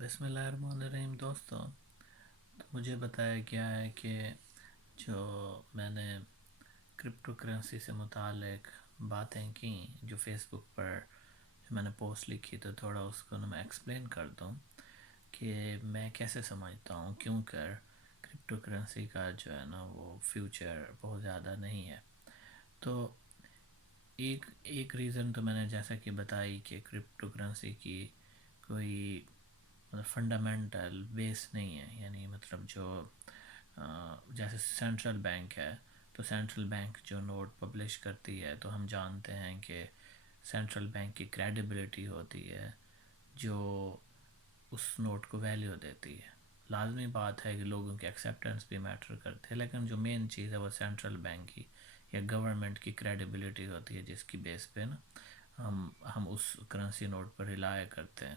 بسم اللہ الرحمن الرحیم دوستو، تو مجھے بتایا گیا ہے کہ جو میں نے کرپٹو کرنسی سے متعلق باتیں کی جو فیس بک پر جو میں نے پوسٹ لکھی، تو تھوڑا اس کو میں ایکسپلین کر دوں کہ میں کیسے سمجھتا ہوں کیوں کر کرپٹو کرنسی کا جو ہے نا وہ فیوچر بہت زیادہ نہیں ہے۔ تو ایک ریزن تو میں نے جیسا کہ بتائی کہ کرپٹو کرنسی کی کوئی فنڈامنٹل بیس نہیں ہے، یعنی مطلب جو جیسے سینٹرل بینک ہے، تو سینٹرل بینک جو نوٹ پبلش کرتی ہے تو ہم جانتے ہیں کہ سینٹرل بینک کی کریڈیبلٹی ہوتی ہے جو اس نوٹ کو ویلیو دیتی ہے۔ لازمی بات ہے کہ لوگوں کی ایکسیپٹنس بھی میٹر کرتے ہیں، لیکن جو مین چیز ہے وہ سینٹرل بینک کی یا گورنمنٹ کی کریڈیبلٹی ہوتی ہے، جس کی بیس پہ نا ہم اس کرنسی نوٹ پر ریلائے کرتے ہیں۔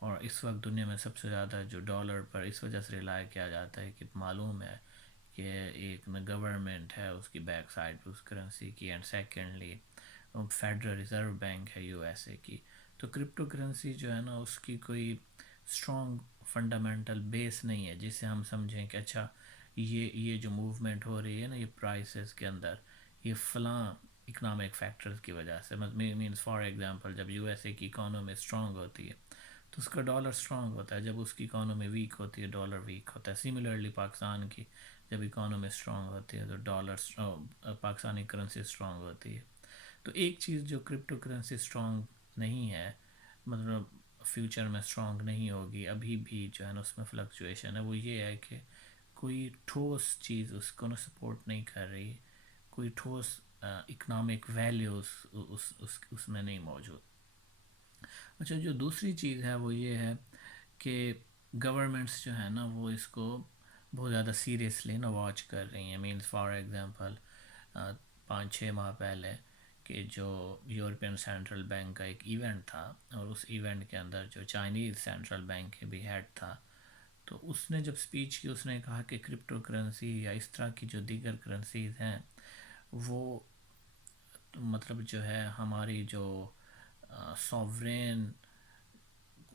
اور اس وقت دنیا میں سب سے زیادہ جو ڈالر پر اس وجہ سے ریلائے کیا جاتا ہے کہ معلوم ہے کہ ایک گورنمنٹ ہے اس کی بیک سائڈ پہ اس کرنسی کی، and secondly federal reserve bank ہے یو ایس اے کی۔ تو کرپٹو کرنسی جو ہے نا اس کی کوئی اسٹرانگ فنڈامنٹل بیس نہیں ہے جسے ہم سمجھیں کہ اچھا یہ جو موومنٹ ہو رہی ہے نا یہ پرائسز کے اندر، یہ فلاں اکنامک فیکٹرز کی وجہ سے، مینس فار ایگزامپل جب یو ایس اے کی اکانومی اسٹرانگ ہوتی ہے تو اس کا ڈالر اسٹرانگ ہوتا ہے، جب اس کی اکانومی ویک ہوتی ہے ڈالر ویک ہوتا ہے۔ سملرلی پاکستان کی جب اکانومی اسٹرانگ ہوتی ہے تو پاکستانی کرنسی اسٹرانگ ہوتی ہے۔ تو ایک چیز جو کرپٹو کرنسی اسٹرانگ نہیں ہے، مطلب فیوچر میں اسٹرانگ نہیں ہوگی، ابھی بھی جو ہے نا اس میں فلکچویشن ہے، وہ یہ ہے کہ کوئی ٹھوس چیز اس کو نا سپورٹ نہیں کر رہی، کوئی ٹھوس اکنامک ویلیوز اس میں نہیں موجود۔ اچھا، جو دوسری چیز ہے وہ یہ ہے کہ گورنمنٹس جو ہے نا وہ اس کو بہت زیادہ سیریسلی نا واچ کر رہی ہیں۔ مینس فار ایگزامپل 5-6 ماہ پہلے کہ جو یورپین سینٹرل بینک کا ایک ایونٹ تھا، اور اس ایونٹ کے اندر جو چائنیز سینٹرل بینک کے بھی ہیڈ تھا، تو اس نے جب اسپیچ کی اس نے کہا کہ کرپٹو کرنسی یا اس طرح کی جو دیگر کرنسیز ہیں وہ مطلب جو ہے ہماری جو سوورین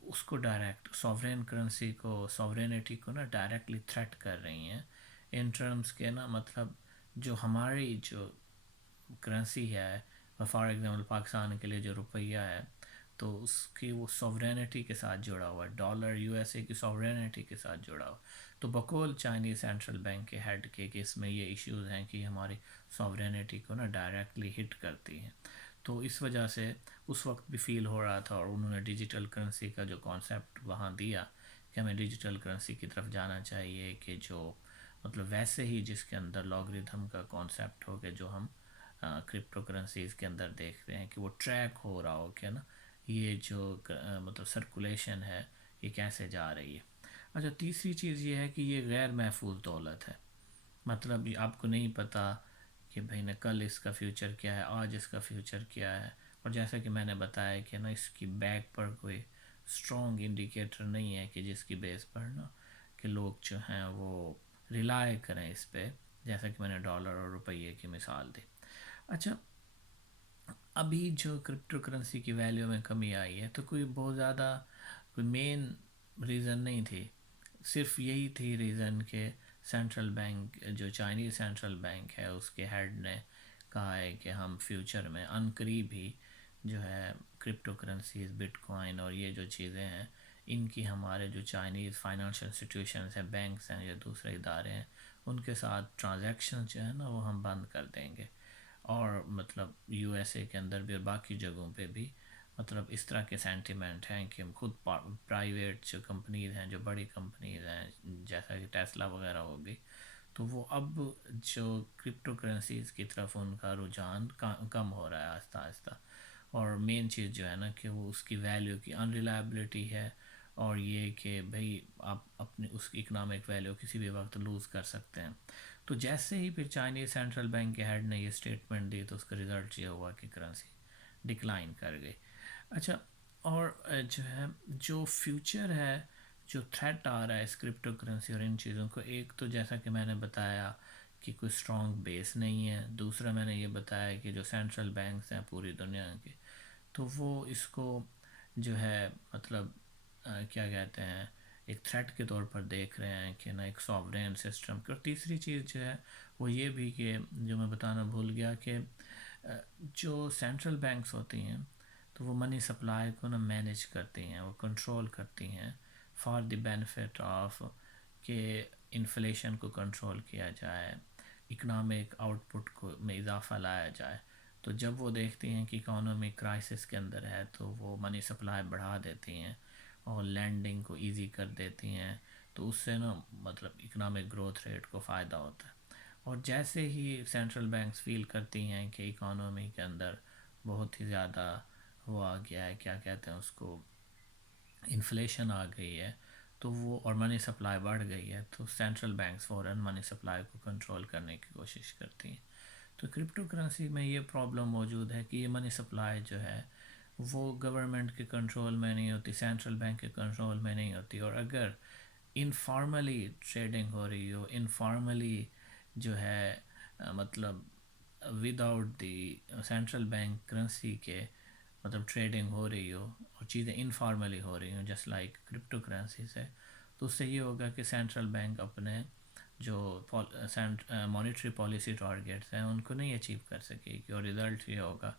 اس کو ڈائریکٹ سوورین کرنسی کو سوورینٹی کو نا ڈائریکٹلی تھریٹ کر رہی ہیں، ان ٹرمز کے نا مطلب جو ہماری جو کرنسی ہے، فار ایگزامپل پاکستان کے لیے جو روپیہ ہے تو اس کی وہ سوورینٹی کے ساتھ جڑا ہوا ہے، ڈالر یو ایس اے کی سوورینٹی کے ساتھ جڑا ہوا، تو بقول چائنیز سینٹرل بینک کے ہیڈ کے کہ اس میں یہ ایشوز ہیں کہ ہماری سوورینٹی کو نا ڈائریکٹلی ہٹ کرتی ہیں۔ تو اس وجہ سے اس وقت بھی فیل ہو رہا تھا، اور انہوں نے ڈیجیٹل کرنسی کا جو کانسیپٹ وہاں دیا کہ ہمیں ڈیجیٹل کرنسی کی طرف جانا چاہیے، کہ جو مطلب ویسے ہی جس کے اندر لاگریتھم کا کانسیپٹ ہو کہ جو ہم کرپٹو کرنسیز کے اندر دیکھ رہے ہیں کہ وہ ٹریک ہو رہا ہو کہ نا یہ جو مطلب سرکولیشن ہے یہ کیسے جا رہی ہے۔ اچھا، تیسری چیز یہ ہے کہ یہ غیر محفوظ دولت ہے، مطلب یہ آپ کو نہیں پتہ کہ بھئی نہ کل اس کا فیوچر کیا ہے، آج اس کا فیوچر کیا ہے، اور جیسا کہ میں نے بتایا کہ نا اس کی بیک پر کوئی اسٹرانگ انڈیکیٹر نہیں ہے کہ جس کی بیس پر نا کہ لوگ جو ہیں وہ ریلائے کریں اس پہ، جیسا کہ میں نے ڈالر اور روپیے کی مثال دی۔ اچھا، ابھی جو کرپٹو کرنسی کی ویلیو میں کمی آئی ہے تو کوئی بہت زیادہ کوئی مین ریزن نہیں تھی، صرف یہی تھی ریزن کہ سینٹرل بینک جو چائنیز سینٹرل بینک ہے اس کے ہیڈ نے کہا ہے کہ ہم فیوچر میں قریب ہی جو ہے کرپٹو کرنسیز، بٹ کوائن اور یہ جو چیزیں ہیں ان کی ہمارے جو چائنیز فائنانشل انسٹیٹیوشنز ہیں، بینکس ہیں یا دوسرے ادارے ہیں، ان کے ساتھ ٹرانزیکشن جو ہے نا وہ ہم بند کر دیں گے، اور مطلب یو ایس اے کے اندر بھی اور باقی جگہوں پہ بھی مطلب اس طرح کے سینٹیمنٹ ہیں کہ خود پرائیویٹ جو کمپنیز ہیں، جو بڑی کمپنیز ہیں جیسا کہ ٹیسلا وغیرہ ہوگی، تو وہ اب جو کرپٹو کرنسیز کی طرف ان کا رجحان کم ہو رہا ہے آہستہ آہستہ، اور مین چیز جو ہے نا کہ وہ اس کی ویلیو کی انریلائبلٹی ہے، اور یہ کہ بھئی آپ اپنے اس کی اکنامک ویلیو کسی بھی وقت لوز کر سکتے ہیں۔ تو جیسے ہی پھر چائنیز سینٹرل بینک کے ہیڈ نے یہ اسٹیٹمنٹ دی تو اس کا رزلٹ یہ ہوا کہ کرنسی ڈکلائن کر گئی۔ اچھا، اور جو ہے جو فیوچر ہے، جو تھریٹ آ رہا ہے اس کرپٹو کرنسی اور ان چیزوں کو، ایک تو جیسا کہ میں نے بتایا کہ کوئی اسٹرانگ بیس نہیں ہے، دوسرا میں نے یہ بتایا کہ جو سینٹرل بینکس ہیں پوری دنیا کے، تو وہ اس کو جو ہے مطلب کیا کہتے ہیں ایک تھریٹ کے طور پر دیکھ رہے ہیں کہ نہ ایک سوورین سسٹم کی. اور تیسری چیز جو ہے وہ یہ بھی کہ جو میں بتانا بھول گیا کہ جو سینٹرل بینکس ہوتی ہیں تو وہ منی سپلائی کو نا مینیج کرتی ہیں, وہ کنٹرول کرتی ہیں فار دی بینیفٹ آف کہ انفلیشن کو کنٹرول کیا جائے, اکنامک آؤٹ پٹ کو میں اضافہ لایا جائے. تو جب وہ دیکھتی ہیں کہ اکانومی کرائسس کے اندر ہے تو وہ منی سپلائی بڑھا دیتی ہیں اور لینڈنگ کو ایزی کر دیتی ہیں, تو اس سے نا مطلب اکنامک گروتھ ریٹ کو فائدہ ہوتا ہے. اور جیسے ہی سینٹرل بینکس فیل کرتی ہیں کہ اکانومی کے اندر بہت ہی زیادہ وہ آ گیا ہے, کیا کہتے ہیں اس کو, انفلیشن آ گئی ہے, تو وہ اور منی سپلائی بڑھ گئی ہے, تو سینٹرل بینکس فوراً منی سپلائی کو کنٹرول کرنے کی کوشش کرتی ہیں. تو کرپٹو کرنسی میں یہ پرابلم موجود ہے کہ یہ منی سپلائی جو ہے وہ گورنمنٹ کے کنٹرول میں نہیں ہوتی, سینٹرل بینک کے کنٹرول میں نہیں ہوتی. اور اگر انفارملی ٹریڈنگ ہو رہی ہو, انفارملی جو ہے مطلب with out the central bank currency کے مطلب ٹریڈنگ ہو رہی ہو اور چیزیں انفارملی ہو رہی ہوں جسٹ لائک کرپٹو کرنسی سے, تو اس سے یہ ہوگا کہ سینٹرل بینک اپنے جو مانیٹری پالیسی ٹارگیٹس ہیں ان کو نہیں اچیو کر سکے گی, اور رزلٹ یہ ہوگا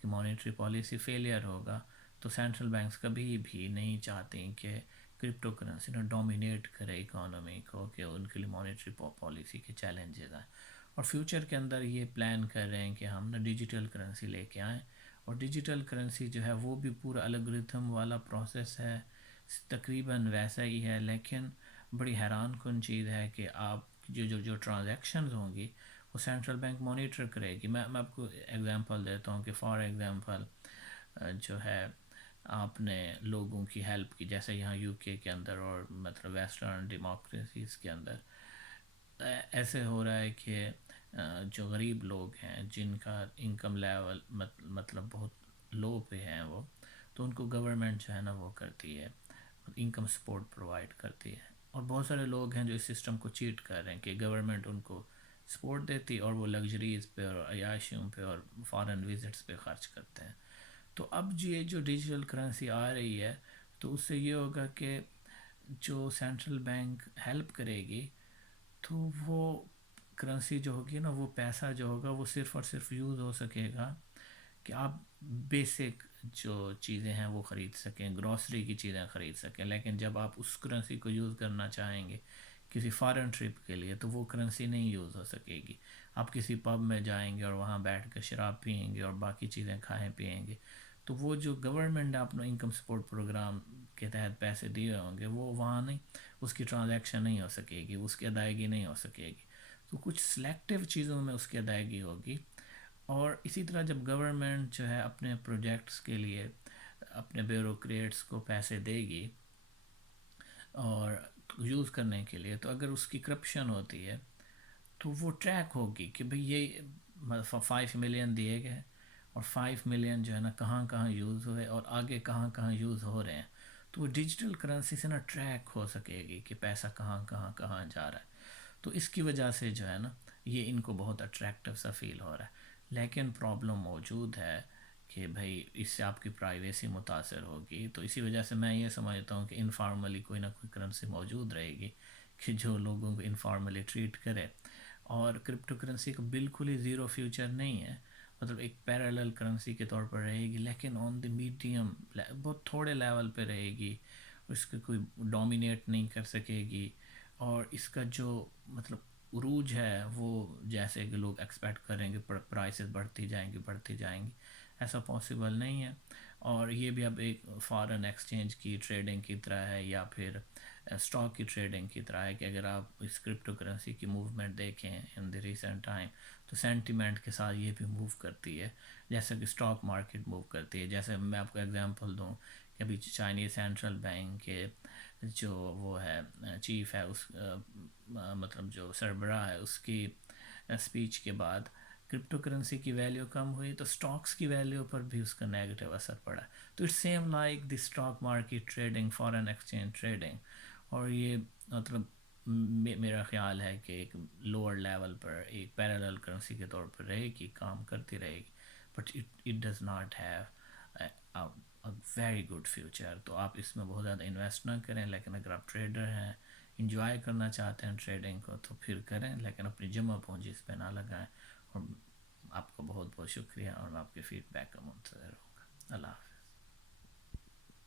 کہ مانیٹری پالیسی فیلئر ہوگا. تو سینٹرل بینکس کبھی بھی نہیں چاہتی کہ کرپٹو کرنسی نے ڈومینیٹ کرے اکانومی کو, کہ ان کے لیے مانیٹری پالیسی کے چیلنجز ہیں. اور فیوچر کے اندر یہ پلان کر رہے ہیں کہ ہم نا ڈیجیٹل کرنسی لے کے آئیں, اور ڈیجیٹل کرنسی جو ہے وہ بھی پورا الگوریتھم والا پروسیس ہے, تقریباً ویسا ہی ہے, لیکن بڑی حیران کن چیز ہے کہ آپ جو ٹرانزیکشنز ہوں گی وہ سینٹرل بینک مانیٹر کرے گی. میں آپ کو ایگزامپل دیتا ہوں کہ فار ایگزامپل جو ہے آپ نے لوگوں کی ہیلپ کی, جیسے یہاں یو کے اندر اور مطلب ویسٹرن ڈیموکریسیز کے اندر ایسے ہو رہا ہے کہ جو غریب لوگ ہیں جن کا انکم لیول مطلب بہت لو پہ ہیں وہ, تو ان کو گورنمنٹ جو ہے نا وہ کرتی ہے, انکم سپورٹ پرووائڈ کرتی ہے. اور بہت سارے لوگ ہیں جو اس سسٹم کو چیٹ کر رہے ہیں کہ گورنمنٹ ان کو سپورٹ دیتی اور وہ لگژریز پہ اور عیاشیوں پہ اور فارن وزٹس پہ خرچ کرتے ہیں. تو اب یہ جو ڈیجیٹل کرنسی آ رہی ہے تو اس سے یہ ہوگا کہ جو سینٹرل بینک ہیلپ کرے گی تو وہ کرنسی جو ہوگی نا, وہ پیسہ جو ہوگا وہ صرف اور صرف یوز ہو سکے گا کہ آپ بیسک جو چیزیں ہیں وہ خرید سکیں, گروسری کی چیزیں خرید سکیں. لیکن جب آپ اس کرنسی کو یوز کرنا چاہیں گے کسی فارن ٹرپ کے لیے تو وہ کرنسی نہیں یوز ہو سکے گی. آپ کسی پب میں جائیں گے اور وہاں بیٹھ کر شراب پئیں گے اور باقی چیزیں کھائیں پئیں گے, تو وہ جو گورنمنٹ نے اپنا انکم سپورٹ پروگرام کے تحت پیسے دیے ہوں گے وہ وہاں نہیں, اس کی ٹرانزیکشن نہیں ہو سکے گی, اس کی ادائیگی نہیں ہو سکے گی. تو کچھ سلیکٹیو چیزوں میں اس کی ادائیگی ہوگی. اور اسی طرح جب گورنمنٹ جو ہے اپنے پروجیکٹس کے لیے اپنے بیوروکریٹس کو پیسے دے گی اور یوز کرنے کے لیے, تو اگر اس کی کرپشن ہوتی ہے تو وہ ٹریک ہوگی کہ بھئی یہ 5 ملین دیے گئے اور 5 ملین جو ہے نا کہاں کہاں یوز ہوئے اور آگے کہاں کہاں یوز ہو رہے ہیں. تو وہ ڈیجیٹل کرنسی سے نا ٹریک ہو سکے گی کہ پیسہ کہاں کہاں کہاں جا رہا ہے. تو اس کی وجہ سے جو ہے نا یہ ان کو بہت اٹریکٹیو سا فیل ہو رہا ہے. لیکن پرابلم موجود ہے کہ بھائی اس سے آپ کی پرائیویسی متاثر ہوگی. تو اسی وجہ سے میں یہ سمجھتا ہوں کہ انفارملی کوئی نہ کوئی کرنسی موجود رہے گی کہ جو لوگوں کو انفارملی ٹریٹ کرے. اور کرپٹو کرنسی کا بالکل ہی زیرو فیوچر نہیں ہے, مطلب ایک پیرالل کرنسی کے طور پر رہے گی, لیکن آن دی میڈیم بہت تھوڑے لیول پہ رہے گی, اس کا کوئی ڈومینیٹ نہیں کر سکے گی. اور اس کا جو مطلب عروج ہے وہ جیسے کہ لوگ ایکسپیکٹ کریں گے پرائسز بڑھتی جائیں گی, ایسا پاسبل نہیں ہے. اور یہ بھی اب ایک فارن ایکسچینج کی ٹریڈنگ کی طرح ہے یا پھر اسٹاک کی ٹریڈنگ کی طرح ہے کہ اگر آپ اس کرپٹو کرنسی کی موومنٹ دیکھیں ان دی ریسنٹ ٹائم تو سینٹیمنٹ کے ساتھ یہ بھی موو کرتی ہے جیسا کہ اسٹاک مارکیٹ موو کرتی ہے. جیسے میں آپ کو ایگزامپل دوں کہ ابھی چائنیز سینٹرل بینک کے جو وہ ہے چیف ہے, اس مطلب جو سربراہ ہے, اس کی اسپیچ کے بعد کرپٹو کرنسی کی ویلیو کم ہوئی تو سٹاکس کی ویلیو پر بھی اس کا نیگیٹو اثر پڑا. تو it same like the stock market trading, foreign exchange trading. اور یہ مطلب میرا خیال ہے کہ ایک لوور لیول پر ایک پیرالل کرنسی کے طور پر رہے گی, کام کرتی رہے گی, but it does not have very good future. تو آپ اس میں بہت زیادہ انویسٹ نہ کریں، لیکن اگر آپ ٹریڈر ہیں، انجوائے کرنا چاہتے ہیں ٹریڈنگ کو تو پھر کریں، لیکن اپنی جمع پونجی اس پہ نہ لگائیں. اور آپ کو بہت بہت شکریہ، اور آپ کے فیڈ بیک کا منتظر ہوگا. اللہ حافظ.